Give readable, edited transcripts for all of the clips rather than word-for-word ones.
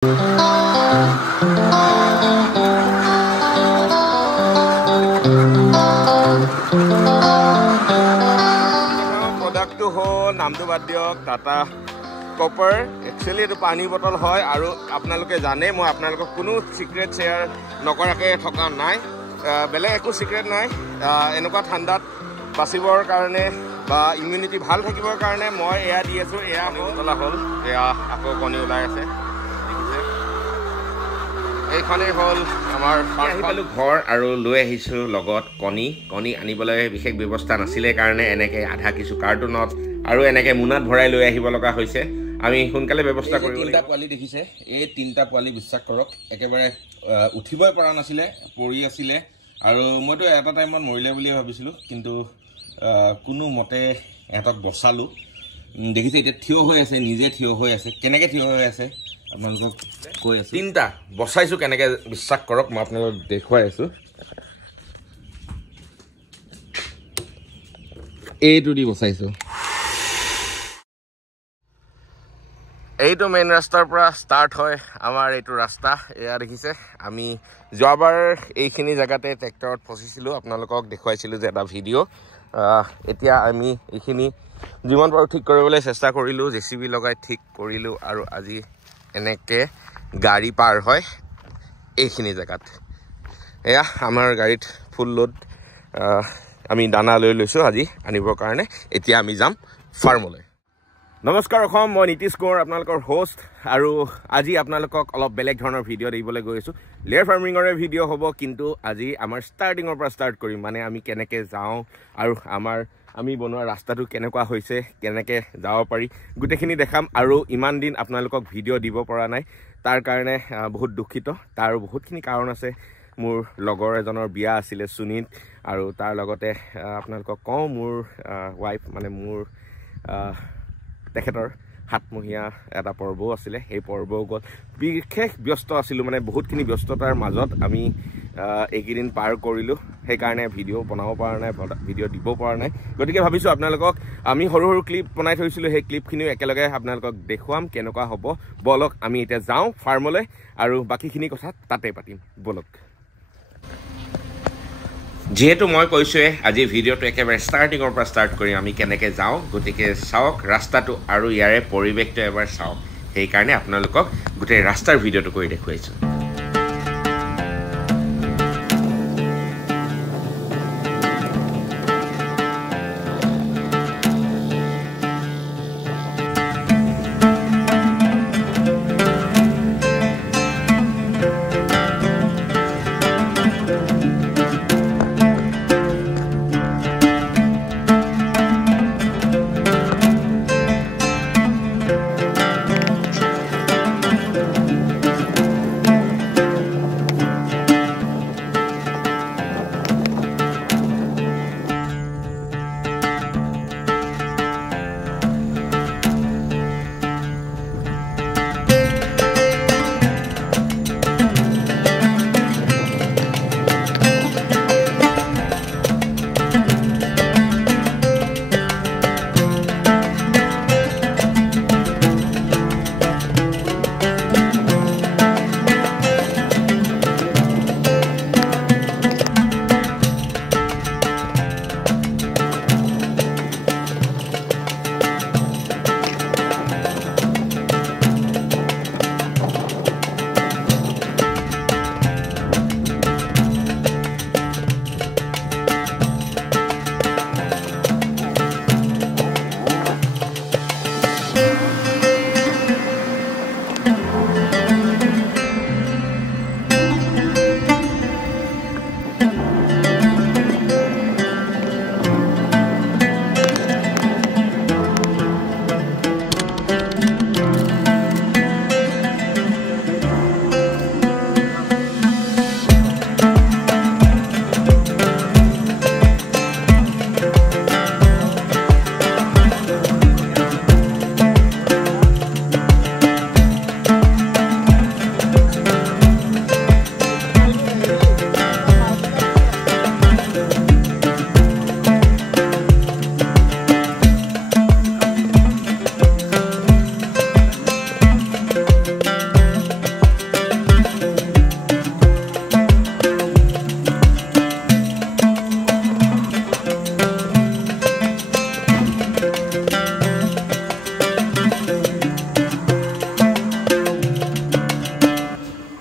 প্ৰডাক্টটো হ'ল নামটো বাদ দিয়ক টাটা কপাৰ একচুৱেলি এইটো পানী বটল হয় আৰু আপোনালোকে জানে মই আপোনালোকক কোনো চিক্ৰেট শ্বেয়াৰ নকৰাকৈ থকা নাই বেলেগ একো চিক্ৰেট নাই এনেকুৱা ঠাণ্ডাত বাচিবৰ কাৰণে বা ইমিউনিটি ভাল থাকিবৰ কাৰণে মই এয়া দি আছোঁ এয়া উতলা হ'ল এয়া আকৌ কণী ওলাই আছে এইখনেই হ'ল আমাৰ আহি পালোঁ ঘৰ আৰু লৈ আহিছোঁ লগত কণী আনিবলৈ বিশেষ ব্যৱস্থা নাছিলে কাৰণে এনেকৈ আধা কিছু কাৰ্টুনত আৰু এনেকৈ মোনাত ভৰাই লৈ আহিব লগা হৈছে আমি সোনকালে ব্যৱস্থা কৰিব লাগিব তিনিটা পোৱালি দেখিছে এই তিনিটা পোৱালি বিশ্বাস কৰক একেবাৰে উঠিবই পৰা নাছিলে পৰি আছিলে আৰু মইতো এটা টাইমত মৰিলে বুলিয়ে ভাবিছিলোঁ কিন্তু কোনো মতে এহঁতক বচালোঁ দেখিছে এতিয়া থিয় হৈ আছে নিজে থিয় হৈ আছে কেনেকৈ থিয় হৈ আছে আপোনালোকক কৈ আছোঁ তিনিটা বচাইছোঁ কেনেকৈ বিশ্বাস কৰক মই আপোনালোকক দেখুৱাই আছোঁ এইটো দি বচাইছোঁ এইটো মেইন ৰাস্তাৰ পৰা ষ্টাৰ্ট হয় আমাৰ এইটো ৰাস্তা এয়া দেখিছে আমি যোৱাবাৰ এইখিনি জেগাতে ট্ৰেক্টৰত ফচিছিলোঁ আপোনালোকক দেখুৱাইছিলোঁ যে এটা ভিডিঅ' এতিয়া আমি এইখিনি যিমান পাৰোঁ ঠিক কৰিবলৈ চেষ্টা কৰিলোঁ JCB লগাই ঠিক কৰিলোঁ আৰু আজি এনেকৈ গাড়ী পাৰ হয় এইখিনি জেগাত এয়া আমাৰ গাড়ীত ফুল লোড আমি দানা লৈ লৈছোঁ আজি আনিবৰ কাৰণে এতিয়া আমি যাম ফাৰ্মলৈ নমস্কাৰ অসম মই নীতিশ কোঁৱৰ আপোনালোকৰ হোষ্ট আৰু আজি আপোনালোকক অলপ বেলেগ ধৰণৰ ভিডিঅ' দিবলৈ গৈ আছোঁ লেয়াৰ ফাৰ্মিঙৰে ভিডিঅ' হ'ব কিন্তু আজি আমাৰ ষ্টাৰ্টিঙৰ পৰা ষ্টাৰ্ট কৰিম মানে আমি কেনেকৈ যাওঁ আৰু আমি বনোৱা ৰাস্তাটো কেনেকুৱা হৈছে কেনেকৈ যাব পাৰি গোটেইখিনি দেখাম আৰু ইমান দিন আপোনালোকক ভিডিঅ' দিব পৰা নাই তাৰ কাৰণে বহুত দুখিত তাৰ বহুতখিনি কাৰণ আছে মোৰ লগৰ এজনৰ বিয়া আছিলে সুনীত আৰু তাৰ লগতে আপোনালোকক কওঁ মোৰ ৱাইফ মানে মোৰ তেখেতৰ সাতমহীয়া এটা পৰ্বও আছিলে সেই পৰ্বও গ'ল বিশেষ ব্যস্ত আছিলোঁ মানে বহুতখিনি ব্যস্ততাৰ মাজত আমি এইকেইদিন পাৰ কৰিলোঁ সেইকাৰণে ভিডিঅ' বনাব পৰা নাই ভিডিঅ' দিব পৰা নাই গতিকে ভাবিছোঁ আপোনালোকক আমি সৰু সৰু ক্লিপ বনাই থৈছিলোঁ সেই ক্লিপখিনিও একেলগে আপোনালোকক দেখুৱাম কেনেকুৱা হ'ব বলক আমি এতিয়া যাওঁ ফাৰ্মলৈ আৰু বাকীখিনি কথা তাতে পাতিম বলক যিহেতু মই কৈছোঁৱে আজি ভিডিঅ'টো একেবাৰে ষ্টাৰ্টিঙৰ পৰা ষ্টাৰ্ট কৰিম আমি কেনেকৈ যাওঁ গতিকে চাওক ৰাস্তাটো আৰু ইয়াৰে পৰিৱেশটো এবাৰ চাওক সেইকাৰণে আপোনালোকক গোটেই ৰাস্তাৰ ভিডিঅ'টো কৰি দেখুৱাইছোঁ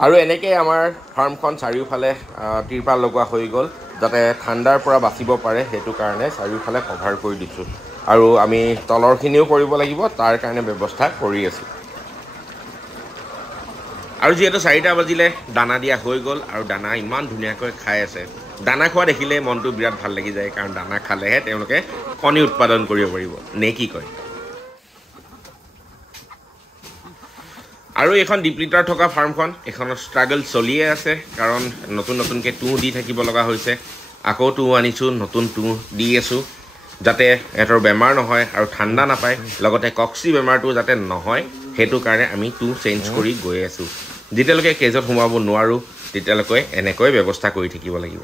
আৰু এনেকৈ আমাৰ ফাৰ্মখন চাৰিওফালে তিৰপাল লগোৱা হৈ গ'ল যাতে ঠাণ্ডাৰ পৰা বাচিব পাৰে সেইটো কাৰণে চাৰিওফালে কভাৰ কৰি দিছোঁ আৰু আমি তলৰখিনিও কৰিব লাগিব তাৰ কাৰণে ব্যৱস্থা কৰি আছোঁ আৰু যিহেতু 4টা বাজিলে দানা দিয়া হৈ গ'ল আৰু দানা ইমান ধুনীয়াকৈ খাই আছে দানা খোৱা দেখিলে মনটো বিৰাট ভাল লাগি যায় কাৰণ দানা খালেহে তেওঁলোকে কণী উৎপাদন কৰিব পাৰিব নে কি কয় আৰু এখন ডিপ লিটাৰ থকা ফাৰ্মখন এখনৰ ষ্ট্ৰাগল চলিয়ে আছে কাৰণ নতুনকৈ তুঁহ দি থাকিব লগা হৈছে আকৌ তুঁহ আনিছোঁ নতুন তুঁহ দি আছোঁ যাতে এহঁতৰ বেমাৰ নহয় আৰু ঠাণ্ডা নাপায় লগতে কক্সি বেমাৰটো যাতে নহয় সেইটো কাৰণে আমি তুঁহ চেঞ্জ কৰি গৈ আছোঁ যেতিয়ালৈকে কেজত সোমাব নোৱাৰোঁ তেতিয়ালৈকে এনেকৈ ব্যৱস্থা কৰি থাকিব লাগিব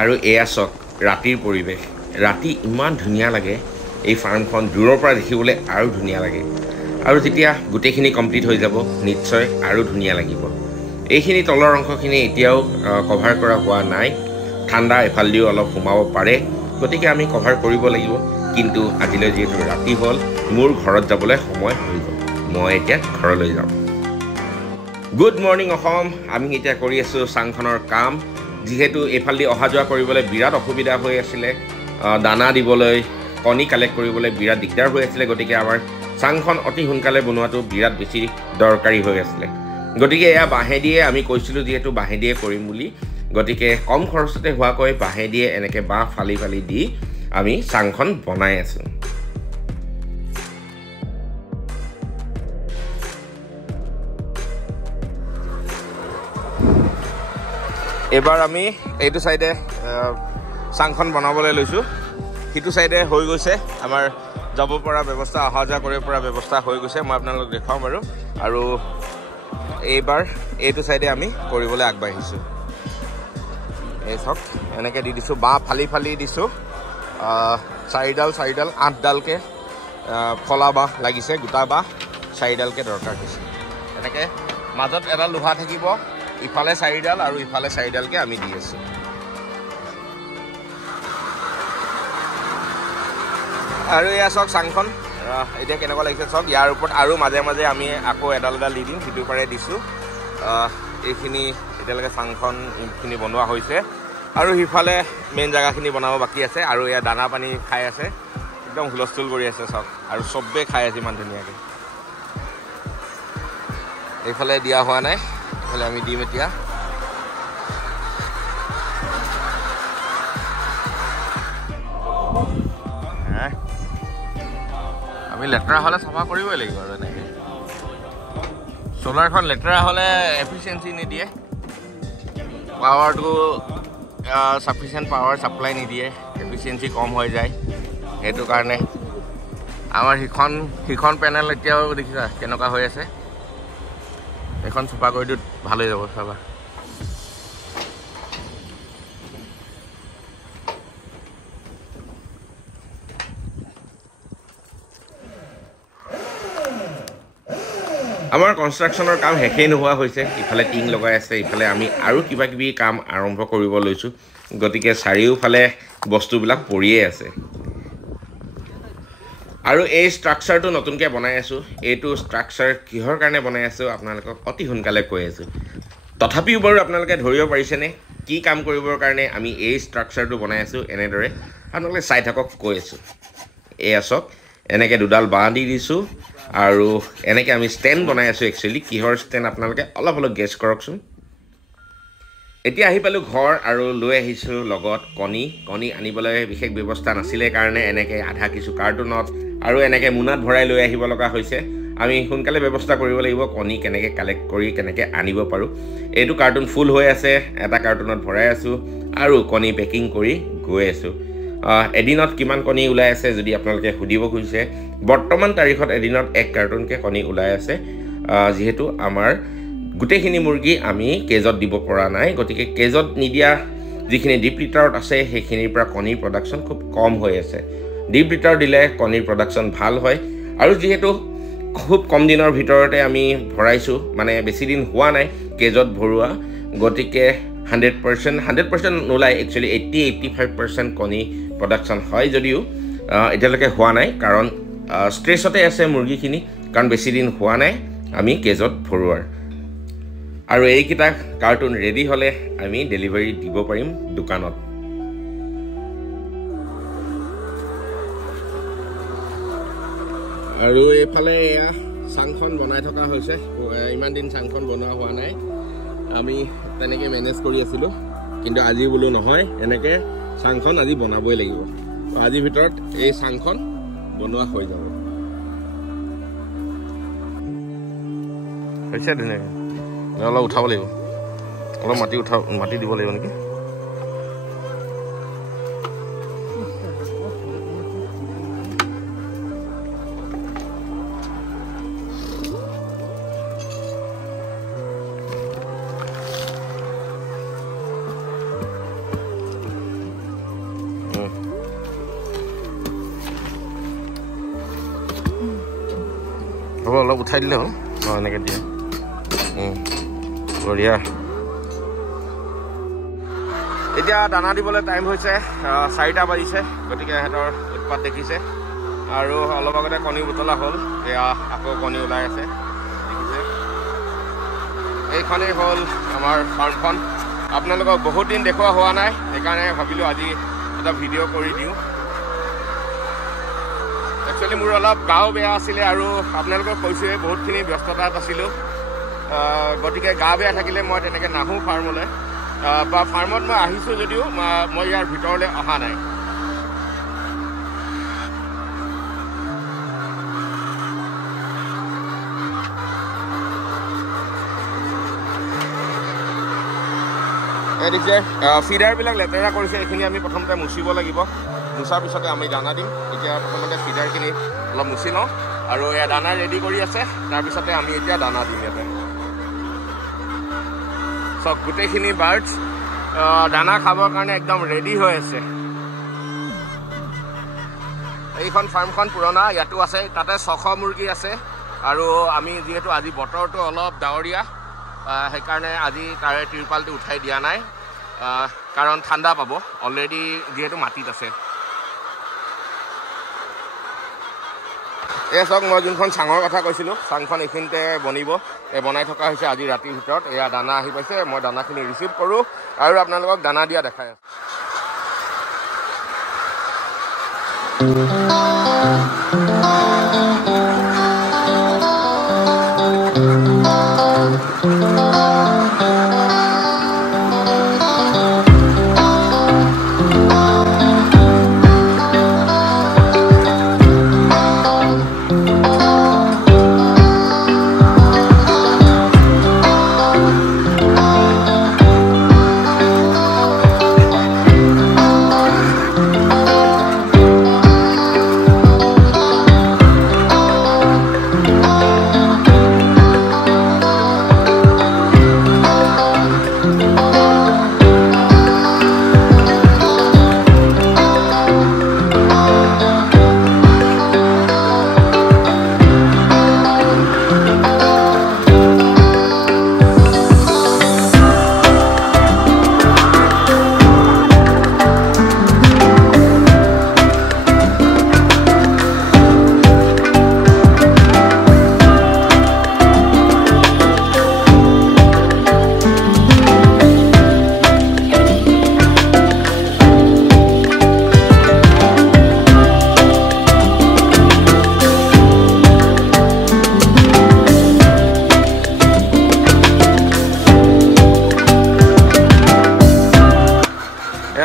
আৰু এয়া চাওক ৰাতিৰ পৰিৱেশ ৰাতি ইমান ধুনীয়া লাগে এই ফাৰ্মখন দূৰৰ পৰা দেখিবলৈ আৰু ধুনীয়া লাগে আৰু যেতিয়া গোটেইখিনি কমপ্লিট হৈ যাব নিশ্চয় আৰু ধুনীয়া লাগিব এইখিনি তলৰ অংশখিনি এতিয়াও কভাৰ কৰা হোৱা নাই ঠাণ্ডা এফালেদিও অলপ সোমাব পাৰে গতিকে আমি কভাৰ কৰিব লাগিব কিন্তু আজিলৈ যিহেতু ৰাতি হ'ল মোৰ ঘৰত যাবলৈ সময় হৈ গ'ল মই এতিয়া ঘৰলৈ যাম গুড মৰ্ণিং অসম আমি এতিয়া কৰি আছোঁ চাংখনৰ কাম যিহেতু এইফালেদি অহা যোৱা কৰিবলৈ বিৰাট অসুবিধা হৈ আছিলে দানা দিবলৈ কণী কালেক্ট কৰিবলৈ বিৰাট দিগদাৰ হৈ আছিলে গতিকে আমাৰ চাংখন অতি সোনকালে বনোৱাটো বিৰাট বেছি দৰকাৰী হৈ আছিলে গতিকে এয়া বাঁহেদিয়ে আমি কৈছিলোঁ যিহেতু বাঁহেদিয়ে কৰিম বুলি গতিকে কম খৰচতে হোৱাকৈ বাঁহেদিয়ে এনেকৈ বাঁহ ফালি ফালি দি আমি চাংখন বনাই আছোঁ এবাৰ আমি এইটো চাইডে চাংখন বনাবলৈ লৈছোঁ সিটো চাইডে হৈ গৈছে আমাৰ যাব পৰা ব্যৱস্থা অহা যোৱা কৰিব পৰা ব্যৱস্থা হৈ গৈছে মই আপোনালোকক দেখুৱাম বাৰু আৰু এইবাৰ এইটো চাইডে আমি কৰিবলৈ আগবাঢ়িছোঁ এই চাওক এনেকৈ দি দিছোঁ বাঁহ ফালি ফালি দিছোঁ 4ডাল 8ডালকৈ ফলা বাঁহ লাগিছে গোটা বাঁহ 4ডালকৈ দৰকাৰ হৈছে এনেকৈ মাজত এডাল লোহা থাকিব ইফালে 4ডাল আৰু ইফালে 4ডালকৈ আমি দি আছোঁ আৰু এয়া চাওক চাংখন এতিয়া কেনেকুৱা লাগিছে চাওক ইয়াৰ ওপৰত আৰু মাজে মাজে আমি আকৌ এডাল দি দিম সিটোৰ পৰাই দিছোঁ এইখিনি এতিয়ালৈকে চাংখন এইখিনি বনোৱা হৈছে আৰু সিফালে মেইন জেগাখিনি বনাব বাকী আছে আৰু এয়া দানা পানী খাই আছে একদম হুলস্থুল কৰি আছে চাওক আৰু চবেই খাই আছে ইমান ধুনীয়াকৈ এইফালে দিয়া হোৱা নাই এইফালে আমি দিম এতিয়া আমি লেতেৰা হ'লে চাফা কৰিবই লাগিব আৰু এনেকৈ চ'লাৰখন লেতেৰা হ'লে এফিচিয়েঞ্চি নিদিয়ে পাৱাৰটো ছাফিচিয়েণ্ট পাৱাৰ ছাপ্লাই নিদিয়ে এফিচিয়েঞ্চি কম হৈ যায় সেইটো কাৰণে আমাৰ সিখন পেনেল এতিয়াও দেখিছা কেনেকুৱা হৈ আছে এখন চাফা কৰি দিওঁ ভাল হৈ যাব চাবা আমাৰ কনষ্ট্ৰাকশ্যনৰ কাম শেষেই নোহোৱা হৈছে ইফালে টিং লগাই আছে ইফালে আমি আৰু কিবা কিবি কাম আৰম্ভ কৰিব লৈছোঁ গতিকে চাৰিওফালে বস্তুবিলাক পৰিয়ে আছে আৰু এই ষ্ট্ৰাকচাৰটো নতুনকৈ বনাই আছোঁ এইটো ষ্ট্ৰাকচাৰ কিহৰ কাৰণে বনাই আছোঁ আপোনালোকক অতি সোনকালে কৈ আছোঁ তথাপিও বাৰু আপোনালোকে ধৰিব পাৰিছেনে কি কাম কৰিবৰ কাৰণে আমি এই ষ্ট্ৰাকচাৰটো বনাই আছোঁ এনেদৰে আপোনালোকে চাই থাকক কৈ আছোঁ এয়া চাওক এনেকৈ দুডাল বাঁহ দি দিছোঁ আৰু এনেকৈ আমি ষ্টেণ্ড বনাই আছোঁ একচুৱেলি কিহৰ ষ্টেণ্ড আপোনালোকে অলপ গেছ কৰকচোন এতিয়া আহি পালোঁ ঘৰ আৰু লৈ আহিছোঁ লগত কণী আনিবলৈ বিশেষ ব্যৱস্থা নাছিলে কাৰণে এনেকৈ আধা কিছু কাৰ্টুনত আৰু এনেকৈ মোনাত ভৰাই লৈ আহিব লগা হৈছে আমি সোনকালে ব্যৱস্থা কৰিব লাগিব কণী কেনেকৈ কালেক্ট কৰি কেনেকৈ আনিব পাৰোঁ এইটো কাৰ্টুন ফুল হৈ আছে এটা কাৰ্টুনত ভৰাই আছোঁ আৰু কণী পেকিং কৰি গৈ আছোঁ এদিনত কিমান কণী ওলাই আছে যদি আপোনালোকে সুধিব খুজিছে বৰ্তমান তাৰিখত এদিনত 1 কাৰ্টুনকৈ কণী ওলাই আছে যিহেতু আমাৰ গোটেইখিনি মুৰ্গী আমি কেজত দিব পৰা নাই গতিকে কেজত নিদিয়া যিখিনি ডিপ লিটাৰত আছে সেইখিনিৰ পৰা কণীৰ প্ৰডাকশ্যন খুব কম হৈ আছে ডিপ লিটাৰ দিলে কণীৰ প্ৰডাকশ্যন ভাল হয় আৰু যিহেতু খুব কম দিনৰ ভিতৰতে আমি ভৰাইছোঁ মানে বেছি দিন হোৱা নাই কেজত ভৰোৱা গতিকে 100% নোলায় একচুৱেলি 80-85% কণী প্ৰডাকশ্যন হয় যদিও এতিয়ালৈকে হোৱা নাই কাৰণ ষ্ট্ৰেছতে আছে মুৰ্গীখিনি, কাৰণ বেছি দিন হোৱা নাই আমি কেজত ভৰোৱাৰ। আৰু এইকেইটা কাৰ্টুন ৰেডি হ'লে আমি ডেলিভাৰী দিব পাৰিম দোকানত। আৰু এইফালে এয়া চাংখন বনাই থকা হৈছে। ইমান দিন চাংখন বনোৱা হোৱা নাই, আমি তেনেকৈ মেনেজ কৰি আছিলোঁ, কিন্তু আজি বোলো নহয়, এনেকৈ চাংখন আজি বনাবই লাগিব। আজিৰ ভিতৰত এই চাংখন বনোৱা হৈ যাব। হৈছে ধুনীয়াকৈ, অলপ উঠাব লাগিব, অলপ মাটি দিব লাগিব নেকি। হ'ব, অলপ উঠাই দিলে হ'ল। এনেকৈ দিয়ে, বঢ়িয়া। এতিয়া দানা দিবলৈ টাইম হৈছে, 4টা বাজিছে, গতিকে সিহঁতৰ উৎপাত দেখিছে। আৰু অলপ আগতে কণী বুটলা হ'ল, এয়া আকৌ কণী ওলাই আছে, দেখিছে। এইখনেই হ'ল আমাৰ ফাৰ্মখন। আপোনালোকক বহুত দিন দেখুওৱা হোৱা নাই, সেইকাৰণে ভাবিলোঁ আজি এটা ভিডিঅ' কৰি দিওঁ। একচুৱেলি মোৰ অলপ গাও বেয়া আছিলে, আৰু আপোনালোকক কৈছোঁৱে বহুতখিনি ব্যস্ততাত আছিলোঁ। গতিকে গা বেয়া থাকিলে মই তেনেকৈ নাহোঁ ফাৰ্মলৈ, বা ফাৰ্মত মই আহিছোঁ যদিও মই ইয়াৰ ভিতৰলৈ অহা নাই। দেখিছে ফিডাৰবিলাক লেতেৰা কৰিছে, এইখিনি আমি প্ৰথমতে মুচিব লাগিব। মুচাৰ পিছতে আমি দানা দিম। এতিয়া প্ৰথমতে ফিডাৰখিনি অলপ মুচি লওঁ, আৰু এয়া দানা ৰেডি কৰি আছে, তাৰপিছতে আমি এতিয়া দানা দিম ইয়াতে। চব গোটেইখিনি বাৰ্ডছ দানা খাবৰ কাৰণে একদম ৰেডি হৈ আছে। এইখন ফাৰ্মখন পুৰণা, ইয়াতো আছে, তাতে 600 মুৰ্গী আছে। আৰু আমি যিহেতু আজি বতৰটো অলপ ডাৱৰীয়া, সেইকাৰণে আজি তাৰে তিৰপালটো উঠাই দিয়া নাই, কাৰণ ঠাণ্ডা পাব, অলৰেডি যিহেতু মাটিত আছে। এই চাওক, মই যোনখন চাঙৰ কথা কৈছিলোঁ, চাংখন এইখিনিতে বনিব, বনাই থকা হৈছে আজি ৰাতিৰ ভিতৰত। এয়া দানা আহি পাইছে, মই দানাখিনি ৰিচিভ কৰোঁ আৰু আপোনালোকক দানা দিয়া দেখাই আছোঁ।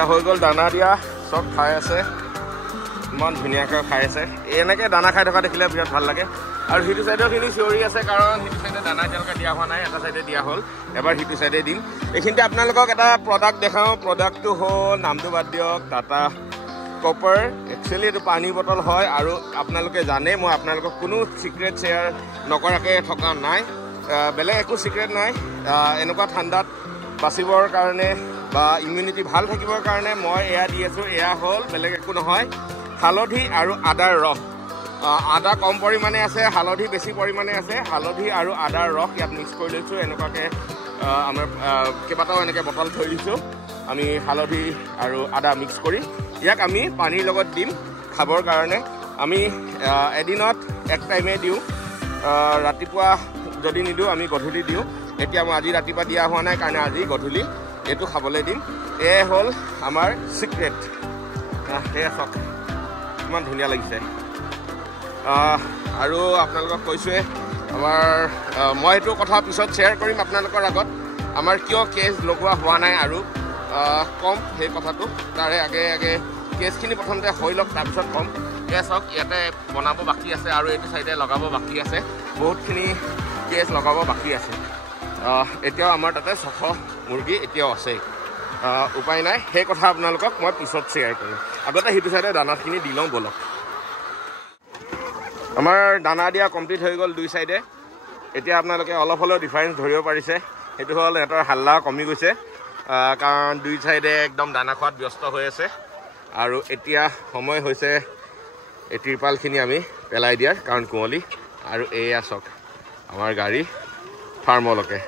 হৈ গ'ল দানা দিয়া, চব খাই আছে, ইমান ধুনীয়াকৈ খাই আছে। এনেকৈ দানা খাই থকা দেখিলে বিৰাট ভাল লাগে। আৰু সিটো চাইডৰখিনি চিঞৰি আছে, কাৰণ সিটো চাইডে দানা এতিয়ালৈকে দিয়া হোৱা নাই, এটা চাইডে দিয়া হ'ল, এবাৰ সিটো চাইডে দিম। এইখিনিতে আপোনালোকক এটা প্ৰডাক্ট দেখাওঁ। প্ৰডাক্টটো হ'ল, নামটো বাদ দিয়ক, টাটা কপাৰ। একচুৱেলি এইটো পানী বটল হয়, আৰু আপোনালোকে জানে মই আপোনালোকক কোনো চিক্ৰেট শ্বেয়াৰ নকৰাকৈ থকা নাই, বেলেগ একো চিক্ৰেট নাই। এনেকুৱা ঠাণ্ডাত বাচিবৰ কাৰণে বা ইমিউনিটি ভাল থাকিবৰ কাৰণে মই এয়া দি আছোঁ। এয়া হ'ল বেলেগ একো নহয়, হালধি আৰু আদাৰ ৰস। আদা কম পৰিমাণে আছে, হালধি বেছি পৰিমাণে আছে। হালধি আৰু আদাৰ ৰস ইয়াত মিক্স কৰি লৈছোঁ। এনেকুৱাকৈ আমাৰ কেইবাটাও এনেকৈ বটল থৈ দিছোঁ। আমি হালধি আৰু আদা মিক্স কৰি ইয়াক আমি পানীৰ লগত দিম খাবৰ কাৰণে। আমি এদিনত এক টাইমে দিওঁ ৰাতিপুৱা যদি নিদিওঁ আমি গধূলি দিওঁ এতিয়া মই আজি ৰাতিপুৱা দিয়া হোৱা নাই কাৰণে আজি গধূলি এইটো খাবলৈ দিম এয়ে হ'ল আমাৰ চিক্ৰেট সেয়া চাওক ইমান ধুনীয়া লাগিছে আৰু আপোনালোকক কৈছোঁৱে আমাৰ মই এইটো কথা পিছত শ্বেয়াৰ কৰিম আপোনালোকৰ আগত আমাৰ কিয় কেছ লগোৱা হোৱা নাই আৰু কম সেই কথাটো তাৰে আগে কেছখিনি প্ৰথমতে হৈ লওক তাৰপিছত কম এয়া চাওক ইয়াতে বনাব বাকী আছে আৰু এইটো চাইডে লগাব বাকী আছে বহুতখিনি কেছ লগাব বাকী আছে এতিয়াও আমাৰ তাতে 600 মুৰ্গী এতিয়াও আছে উপায় নাই সেই কথা আপোনালোকক মই পিছত শ্বেয়াৰ কৰিম আগতে সেইটো চাইডে দানাখিনি দি লওঁ বলক আমাৰ দানা দিয়া কমপ্লিট হৈ গ'ল দুই চাইডে এতিয়া আপোনালোকে অলপ হ'লেও ডিফাৰেঞ্চ ধৰিব পাৰিছে সেইটো হ'ল সিহঁতৰ হাল্লা কমি গৈছে কাৰণ দুই চাইডে একদম দানা খোৱাত ব্যস্ত হৈ আছে আৰু এতিয়া সময় হৈছে এই ত্ৰিপালখিনি আমি পেলাই দিয়াৰ কাৰণ কুঁৱলী আৰু এয়া চাওক আমাৰ গাড়ী ফাৰ্মলৈকে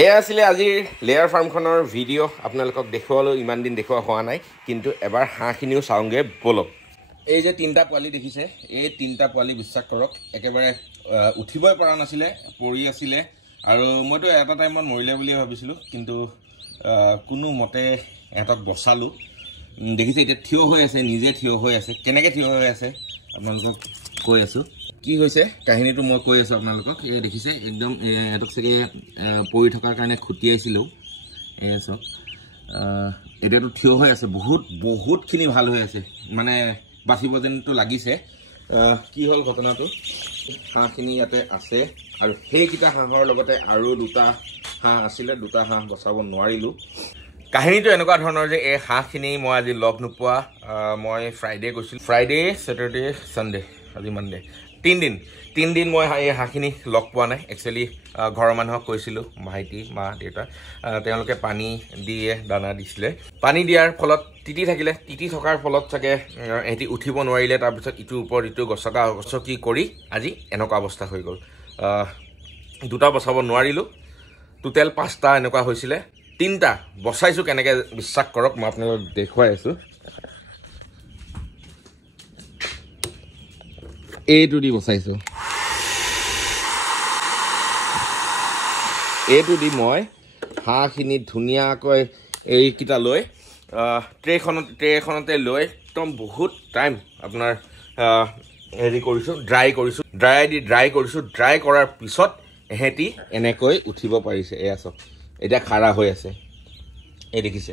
এয়া আছিলে আজিৰ লেয়াৰ ফাৰ্মখনৰ ভিডিঅ' আপোনালোকক দেখুৱালেও ইমান দিন দেখুওৱা হোৱা নাই কিন্তু এবাৰ হাঁহখিনিও চাওঁগৈ বলক এই যে 3টা পোৱালি দেখিছে এই 3টা পোৱালি বিশ্বাস কৰক একেবাৰে উঠিবই পৰা নাছিলে পৰি আছিলে আৰু মইতো এটা টাইমত মৰিলে বুলিয়ে ভাবিছিলোঁ কিন্তু কোনো মতে এহঁতক বচালোঁ দেখিছে এতিয়া থিয় হৈ আছে নিজে থিয় হৈ আছে কেনেকৈ থিয় হৈ আছে আপোনালোকক কৈ আছোঁ কি হৈছে কাহিনীটো মই কৈ আছোঁ আপোনালোকক এই দেখিছে একদম এহঁতক চাগে পৰি থকাৰ কাৰণে খুটিয়াইছিলোঁ এয়া চাওক এতিয়াতো থিয় হৈ আছে বহুতখিনি ভাল হৈ আছে মানে বাচিব যেনটো লাগিছে কি হ'ল ঘটনাটো হাঁহখিনি ইয়াতে আছে আৰু সেইকেইটা হাঁহৰ লগতে আৰু 2টা হাঁহ আছিলে 2টা হাঁহ বচাব নোৱাৰিলোঁ কাহিনীটো এনেকুৱা ধৰণৰ যে এই হাঁহখিনি মই আজি লগ নোপোৱা মই ফ্ৰাইডে গৈছিলোঁ ফ্ৰাইডে ছেটাৰডে ছানডে আজি মানডে 3 দিন মই এই হাঁহখিনি লগ পোৱা নাই একচুৱেলি ঘৰৰ মানুহক কৈছিলোঁ ভাইটি মা দেউতা তেওঁলোকে পানী দিয়ে দানা দিছিলে পানী দিয়াৰ ফলত তিতি থাকিলে তিতি থকাৰ ফলত চাগে এহেঁতি উঠিব নোৱাৰিলে তাৰপিছত ইটোৰ ওপৰত ইটো গছকি কৰি আজি এনেকুৱা অৱস্থা হৈ গ'ল 2টা বচাব নোৱাৰিলোঁ টোটেল 5টা এনেকুৱা হৈছিলে 3টা বচাইছোঁ কেনেকৈ বিশ্বাস কৰক মই আপোনালোকক দেখুৱাই আছোঁ এইটো দি বচাইছোঁ এইটো দি মই হাঁহখিনি ধুনীয়াকৈ এইকেইটা লৈ ট্ৰেখনতে লৈ একদম বহুত টাইম আপোনাৰ হেৰি কৰিছোঁ ড্ৰাই কৰিছোঁ ড্ৰাই কৰাৰ পিছত এহেঁতি এনেকৈ উঠিব পাৰিছে এয়া চাওক এতিয়া খাৰা হৈ আছে এই দেখিছে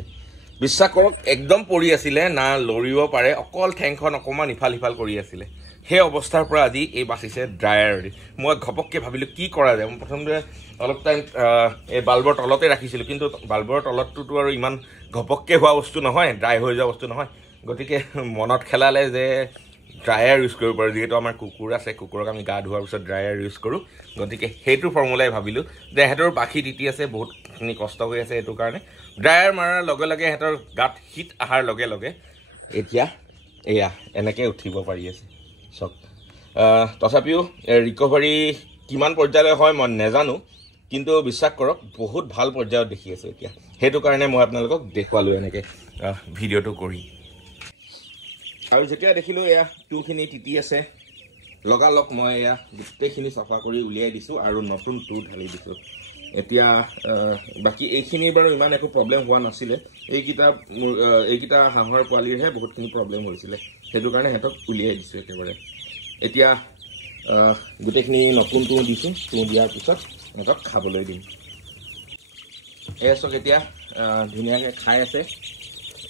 বিশ্বাস কৰক একদম পৰি আছিলে না লৰিব পাৰে অকল ঠেংখন অকণমান ইফাল সিফাল কৰি আছিলে সেই অৱস্থাৰ পৰা আজি এই বাচিছে ড্ৰায়াৰ মই ঘপককৈ ভাবিলোঁ কি কৰা যায় মই প্ৰথমতে অলপ টাইম এই বাল্বৰ তলতে ৰাখিছিলোঁ কিন্তু বাল্বৰ তলতটোতো আৰু ইমান ঘপককৈ হোৱা বস্তু নহয় ড্ৰাই হৈ যোৱা বস্তু নহয় গতিকে মনত খেলালে যে ড্ৰায়াৰ ইউজ কৰিব পাৰোঁ যিহেতু আমাৰ কুকুৰ আছে কুকুৰক আমি গা ধোৱাৰ পিছত ড্ৰায়াৰ ইউজ কৰোঁ গতিকে সেইটো ফৰ্মুলাই ভাবিলোঁ যে সিহঁতৰ পাখি তিতি আছে বহুতখিনি কষ্ট হৈ আছে সেইটো কাৰণে ড্ৰায়াৰ মাৰাৰ লগে লগে সিহঁতৰ গাত হিট অহাৰ লগে লগে এতিয়া এয়া এনেকৈ উঠিব পাৰি আছে চাওক তথাপিও ৰিকভাৰী কিমান পৰ্যায়লৈ হয় মই নাজানো কিন্তু বিশ্বাস কৰক বহুত ভাল পৰ্যায়ত দেখি আছোঁ এতিয়া সেইটো কাৰণে মই আপোনালোকক দেখুৱালোঁ এনেকৈ ভিডিঅ'টো কৰি আৰু যেতিয়া দেখিলোঁ এয়া টুখিনি তিতি আছে লগালগ মই এয়া গোটেইখিনি চাফা কৰি উলিয়াই দিছোঁ আৰু নতুন টু ঢালি দিছোঁ এতিয়া বাকী এইখিনিৰ বাৰু ইমান একো প্ৰব্লেম হোৱা নাছিলে এইকেইটা হাঁহৰ পোৱালিৰহে বহুতখিনি প্ৰব্লেম হৈছিলে সেইটো কাৰণে সিহঁতক উলিয়াই দিছোঁ একেবাৰে এতিয়া গোটেইখিনি নতুন টু দিছোঁ টু দিয়াৰ পিছত সিহঁতক খাবলৈ দিম এয়া চাওক এতিয়া ধুনীয়াকৈ খাই আছে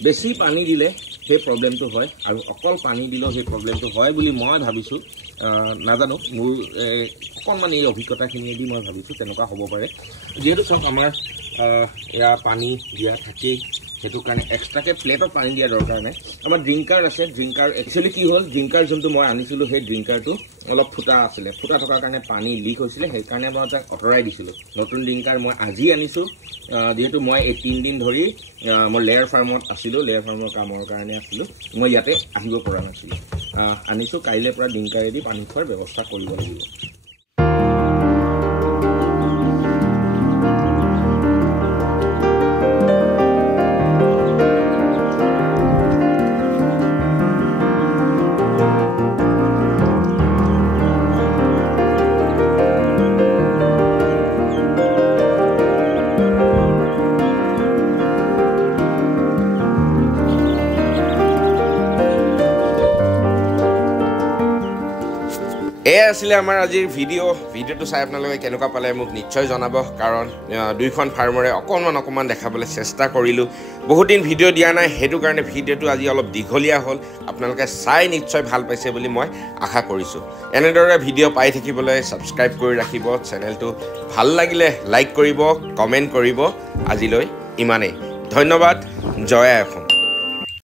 বেছি পানী দিলে সেই প্ৰব্লেমটো হয় আৰু অকল পানী দিলেও সেই প্ৰব্লেমটো হয় বুলি মই ভাবিছোঁ নাজানো মোৰ অকণমান এই অভিজ্ঞতাখিনিয়েদি মই ভাবিছোঁ তেনেকুৱা হ'ব পাৰে যিহেতু চাওক আমাৰ এয়া পানী দিয়া থাকেই সেইটো কাৰণে এক্সট্ৰাকে প্লেটত পানী দিয়া দৰকাৰ নাই আমাৰ ড্ৰিংকাৰ আছে ড্ৰিংকাৰ একচুৱেলি কি হ'ল ড্ৰিংকাৰ যোনটো মই আনিছিলোঁ সেই ড্ৰিংকাৰটো অলপ ফুটা আছিলে ফুটা থকাৰ কাৰণে পানী লিক হৈছিলে সেইকাৰণে মই তাক আঁতৰাই দিছিলোঁ নতুন ড্ৰিংকাৰ মই আজি আনিছোঁ যিহেতু মই এই 3 দিন ধৰি মই লেয়াৰ ফাৰ্মত আছিলোঁ লেয়াৰ ফাৰ্মৰ কামৰ কাৰণে আছিলোঁ মই ইয়াতে আহিব পৰা নাছিলোঁ আনিছোঁ কাইলৈৰ পৰা ড্ৰিংকাৰেদি পানী খোৱাৰ ব্যৱস্থা কৰিব লাগিব এয়া আছিলে আমাৰ আজিৰ ভিডিঅ'টো চাই আপোনালোকে কেনেকুৱা পালে মোক নিশ্চয় জনাব কাৰণ দুইখন ফাৰ্মৰে অকণমান দেখাবলৈ চেষ্টা কৰিলোঁ বহুত দিন ভিডিঅ' দিয়া নাই সেইটো কাৰণে ভিডিঅ'টো আজি অলপ দীঘলীয়া হ'ল আপোনালোকে চাই নিশ্চয় ভাল পাইছে বুলি মই আশা কৰিছোঁ এনেদৰে ভিডিঅ' পাই থাকিবলৈ ছাবস্ক্ৰাইব কৰি ৰাখিব চেনেলটো ভাল লাগিলে লাইক কৰিব কমেণ্ট কৰিব আজিলৈ ইমানেই ধন্যবাদ জয় অসম